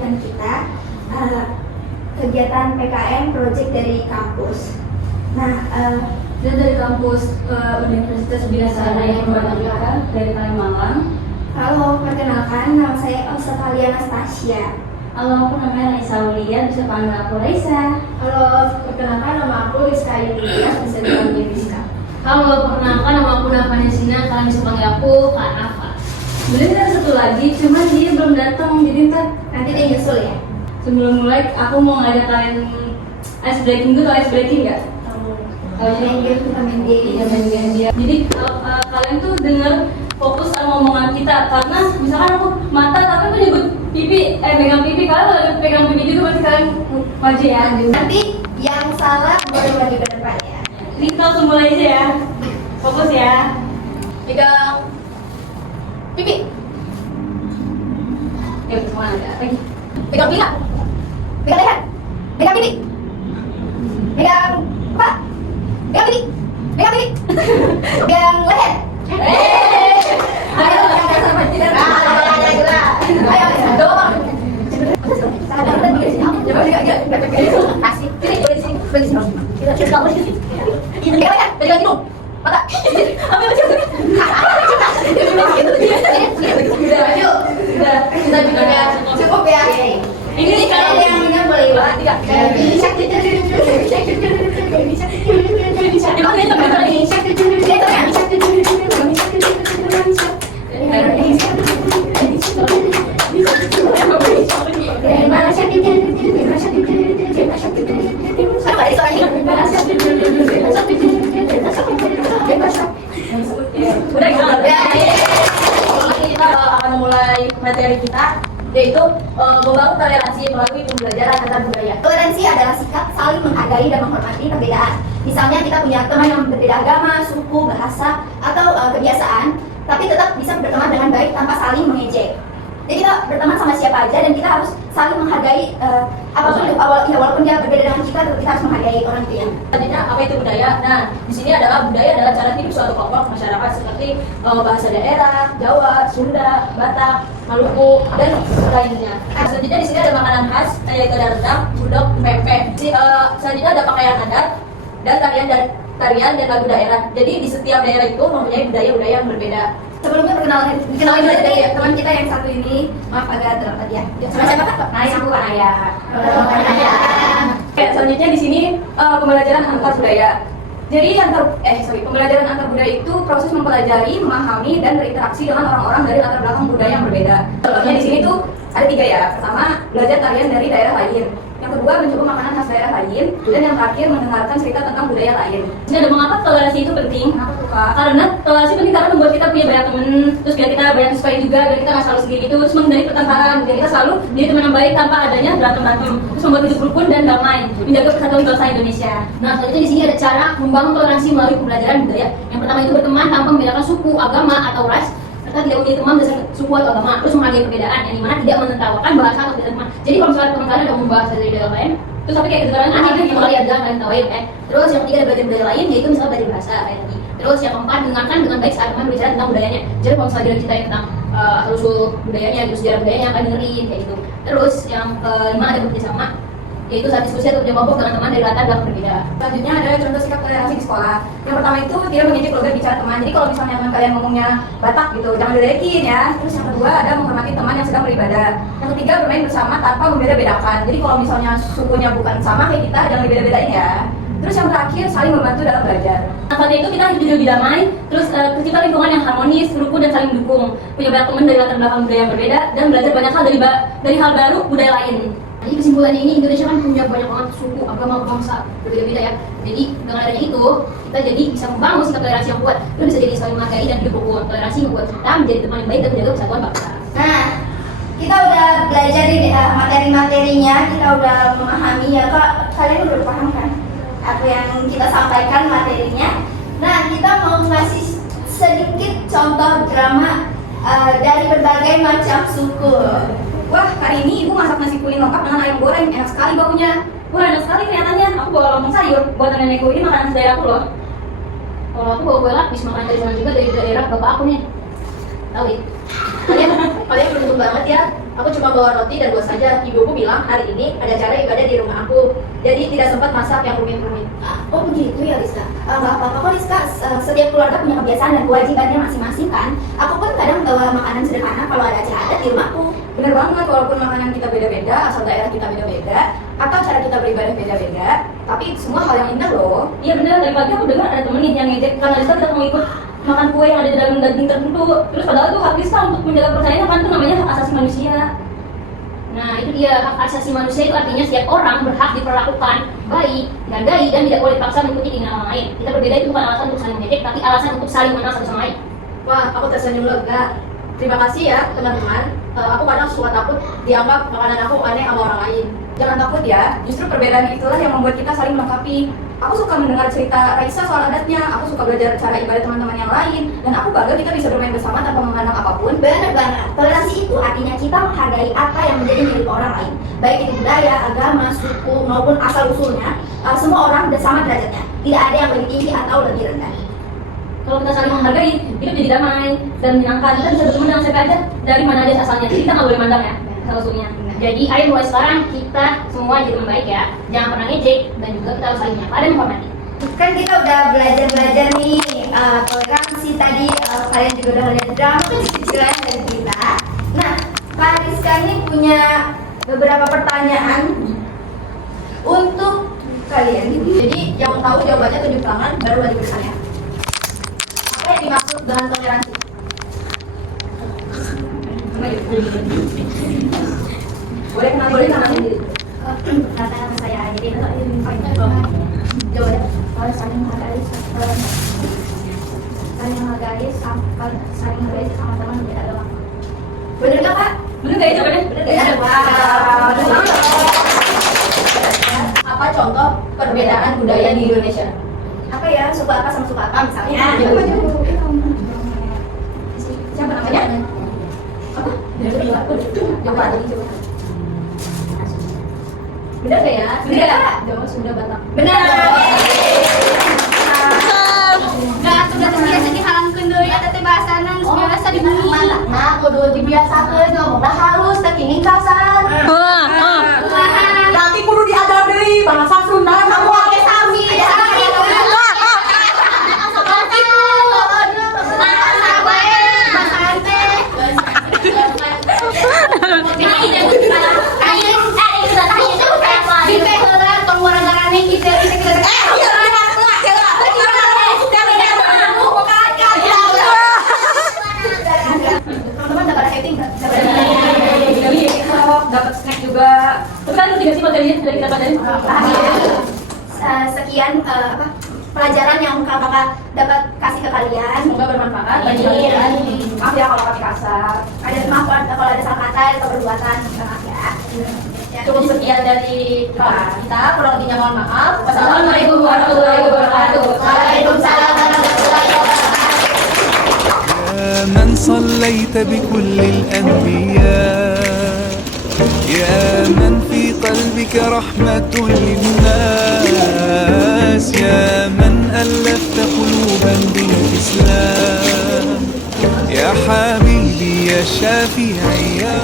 kegiatan kita, kegiatan PKM project dari kampus. Nah, dan dari kampus Universitas Biasa Raya Purbalingga dari Kalimalang. halo, perkenalkan nama saya Elsa Thalia Anastasia. Halo, aku namanya Raisa Aulia, bisa panggil aku Raisa. Halo, perkenalkan nama aku Rizka Yulias, bisa dipanggil Rizka. Halo, perkenalkan nama aku Nafa Nesina, kalian bisa panggil aku Kak Nafa. Sebenarnya ada satu lagi, cuman dia belum datang, jadi ntar Nanti dia nyusul ya. sebelum mulai aku mau ngajak kalian ice breaking dulu, ice breaking nggak? Kalau main game kita main game. Iya, main game dia. Jadi kalian tuh denger fokus sama omongan kita, karena misalkan aku mata tapi aku nyebut pipi, pegang pipi, kalian kalau pegang pipi juga pasti kalian maju ya. Nanti yang salah boleh maju ke depan ya. Kita langsung mulai aja ya. Fokus ya. Pegang pipi, Yuk, semua ada. Lagi. pegang telinga, pegang leher, pegang pipi, pegang apa? Pegang pipi, pegang pipi, pegang leher. Ayo, sama tidak. Ayo, dorong. Asik. Pegang leher, pegang hidung, mata. Udah, kita juga ya. Cukup ya. Ini Kalau kalau yang ini boleh banget tiga. udah gitu. Kita akan memulai materi kita, yaitu membangun toleransi melalui pembelajaran antar budaya. Toleransi adalah sikap saling menghargai dan menghormati perbedaan. Misalnya kita punya teman yang berbeda agama, suku, bahasa, atau kebiasaan, tapi tetap bisa berteman dengan baik tanpa saling mengejek. Jadi kita berteman sama siapa aja dan kita harus saling menghargai apapun walaupun dia berbeda dengan kita, tetap kita harus menghargai orang itu ya. Selanjutnya apa itu budaya? Nah, di sini adalah budaya adalah cara hidup suatu kelompok masyarakat seperti bahasa daerah, Jawa, Sunda, Batak, Maluku, dan lainnya. Selanjutnya di sini ada makanan khas, yaitu ada rendang, gudeg, pempek. Selanjutnya ada pakaian adat dan tarian dan lagu daerah. Jadi di setiap daerah itu mempunyai budaya-budaya yang berbeda. Sebelumnya kenalin dulu dari teman kita yang satu ini, maaf agak terlambat ya. Sama siapa kak? Nah, aku Raya. Naya. Oke, selanjutnya di sini pembelajaran antar budaya. Jadi pembelajaran antar budaya itu proses mempelajari, memahami, dan berinteraksi dengan orang-orang dari latar belakang budaya yang berbeda. Contohnya di sini tuh ada 3 ya. Pertama, belajar tarian dari daerah lain. Yang kedua, mencoba makanan khas daerah lain. Dan yang terakhir, mendengarkan cerita tentang budaya lain. Jadi ada mengapa toleransi itu penting? Kenapa tuh kak? Karena toleransi penting karena membuat kita punya banyak teman, terus biar kita banyak sesuai juga, biar kita nggak selalu sendiri itu, terus menghindari pertengkaran, biar kita selalu jadi teman yang baik tanpa adanya berantem-berantem, terus membuat hidup rukun dan damai, menjaga persatuan bangsa Indonesia. Nah, selanjutnya di sini ada cara membangun toleransi melalui pembelajaran budaya. Yang pertama itu berteman tanpa membedakan suku, agama, atau ras, serta tidak punya teman dasar suku atau agama, terus menghargai perbedaan, yang dimana tidak menertawakan bahasa atau beda teman. Jadi kalau misalnya teman kalian ada membahas dari daerah lain, terus tapi kayak kedengaran aneh gitu kalian jangan kalian tawain Terus yang ketiga ada belajar budaya lain, yaitu misalnya belajar bahasa kayak tadi. Terus yang keempat, dengarkan dengan baik saat teman berbicara tentang budayanya. Jadi kalau misalnya dia ceritain tentang asal-usul budayanya, terus sejarah budayanya, akan dengerin kayak gitu. Terus yang kelima ada bekerjasama, yaitu saat diskusi atau kerja kelompok dengan teman dari latar belakang berbeda. Selanjutnya ada contoh sikap toleransi di sekolah. Yang pertama itu tidak mengejek logat bicara teman. Jadi kalau misalnya teman kalian ngomongnya Batak gitu, jangan diledekin ya. Terus yang kedua ada menghormati teman yang sedang beribadah. Yang ketiga bermain bersama tanpa membeda-bedakan. Jadi kalau misalnya sukunya bukan sama kayak kita, jangan dibeda-bedain ya. Terus yang terakhir saling membantu dalam belajar. Manfaatnya itu kita hidup lebih damai, terus tercipta lingkungan yang harmonis, rukun dan saling mendukung. Punya banyak teman dari latar belakang budaya yang berbeda dan belajar banyak hal dari hal baru budaya lain. Jadi kesimpulannya ini, Indonesia kan punya banyak banget suku, agama, bangsa, berbeda-beda ya. Jadi dengan adanya itu, kita jadi bisa membangun sikap toleransi yang kuat. Itu bisa jadi saling menghargai dan hidup rukun. Toleransi membuat kita menjadi teman yang baik dan menjaga persatuan bangsa. Nah, kita udah belajar materi-materinya, kita udah memahami ya kak. Kalian udah paham kan? Apa yang kita sampaikan materinya. Nah, kita mau ngasih sedikit contoh drama dari berbagai macam suku. Wah, hari ini ibu masak nasi kuning lengkap dengan ayam goreng, enak sekali baunya. Wah, enak sekali kelihatannya. Aku bawa lontong sayur buatan nenekku, ini makanan daerahku loh. Kalau aku bawa kue lapis, makanan dari sana juga dari daerah bapak aku nih. Tahu ya? Kalian Kalian beruntung banget ya. Aku cuma bawa roti dan buah saja. Ibuku bilang hari ini ada acara ibadah di rumah aku. Jadi tidak sempat masak yang rumit-rumit. Oh begitu ya Rizka. Nggak apa-apa kok Rizka. Setiap keluarga punya kebiasaan dan kewajibannya masing-masing kan. Aku pun kadang bawa makanan sederhana kalau ada acara adat di rumahku. Bener banget, walaupun makanan kita beda-beda, asal daerah kita beda-beda, atau cara kita beribadah beda-beda, tapi semua hal yang indah loh. Iya bener, dari pagi aku dengar ada temen nih yang ngejek karena Rizka tidak mau ikut makan kue yang ada di dalam daging tertentu. Terus padahal itu hak Rizka untuk menjaga kepercayaan kan, itu namanya hak asasi manusia. Nah itu dia, hak asasi manusia itu artinya setiap orang berhak diperlakukan baik, dihargai, dan tidak boleh dipaksa mengikuti keinginan orang lain. Kita berbeda itu bukan alasan untuk saling mengejek, tapi alasan untuk saling mengenal satu sama lain. Wah, aku tersenyum lega. Terima kasih ya teman-teman. Aku kadang suka takut dianggap makanan aku aneh sama orang lain. Jangan takut ya, justru perbedaan itulah yang membuat kita saling melengkapi. Aku suka mendengar cerita Raisa soal adatnya, aku suka belajar cara ibadah teman-teman yang lain, dan aku bangga kita bisa bermain bersama tanpa memandang apapun. Benar banget. Toleransi itu artinya kita menghargai apa yang menjadi milik orang lain, baik itu budaya, agama, suku maupun asal usulnya. Semua orang sama derajatnya. Tidak ada yang lebih tinggi atau lebih rendah. Kalau kita saling menghargai, hidup jadi damai dan menyenangkan. Kita bisa berteman dengan siapa aja, dari mana aja asalnya. Jadi kita nggak boleh mandang ya, asal-usulnya. Jadi ayo mulai sekarang kita semua jadi teman baik ya. Jangan pernah ngejek dan juga kita harus saling menyapa dan menghormati. Kan kita udah belajar nih toleransi tadi, kalian juga udah lihat drama kecil-kecilan dari kita. Nah, Kak Rizka ini punya beberapa pertanyaan untuk kalian. Jadi yang tahu jawabannya tunjuk tangan baru lagi bertanya. Apa yang dimaksud dengan toleransi? Boleh kenal sendiri. Pertanyaan saya jadi jawabannya saling menghargai, sama teman berbeda agama. Bener nggak Kak? Bener nggak ya jawabannya? Bener nggak ya? Apa contoh perbedaan budaya di Indonesia? Apa ya, suka apa sama suka apa misalnya? Siapa namanya? Apa? Coba tadi coba. Benar nggak ya? Bener nggak? Jawaban sudah Batak. Benar. Nah, sudah terbiasa dihalangkeun deui eta teh bahasanan biasa dibumi. Nah, kudu dibiasakeun ngomongna halus teh kini kasar. Nanti kudu diajar deui bahasa Sunda kamu age sami. Teman-teman dapat rating nggak? Dapat snack juga. Tapi kan itu juga sih materinya dari kita pelajari. Sekian pelajaran yang kakak dapat kasih ke kalian. Semoga bermanfaat bagi kalian. Maaf ya kalau kami kasar. Maaf kalau ada salah kata atau perbuatan, minta maaf ya. Cukup sekian dari kita. Kurang lebihnya mohon maaf. Wassalamualaikum warahmatullahi wabarakatuh. Waalaikumsalam warahmatullahi wabarakatuh. يا من صليت بكل الأنبياء يا من في قلبك رحمة للناس يا من ألفت قلوبا بالإسلام يا حبيبي يا شافعي يا